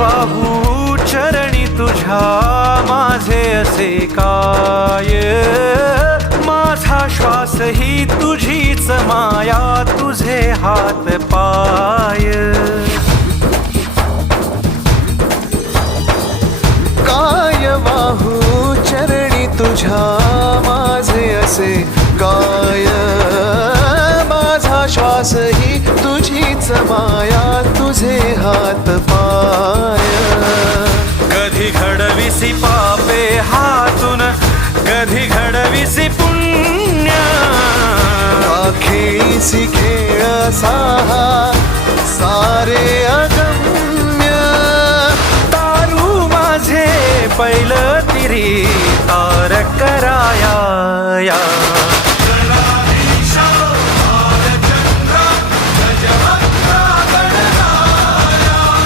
वाहू चरणी तुझ्या माझे असे काय, माझा श्वास ही तुझीच माया, तुझे हात पाय. काय वाहू चरणी तुझ्या माझे असे काय, माझा श्वास ही तुझीच माया, तुझे हात पाय. कधी घडविसी पापे हातून, कधी घडविसी पुण्य, खेळीसी खेळ साहा सारे अगम्य. तारू माझे पैल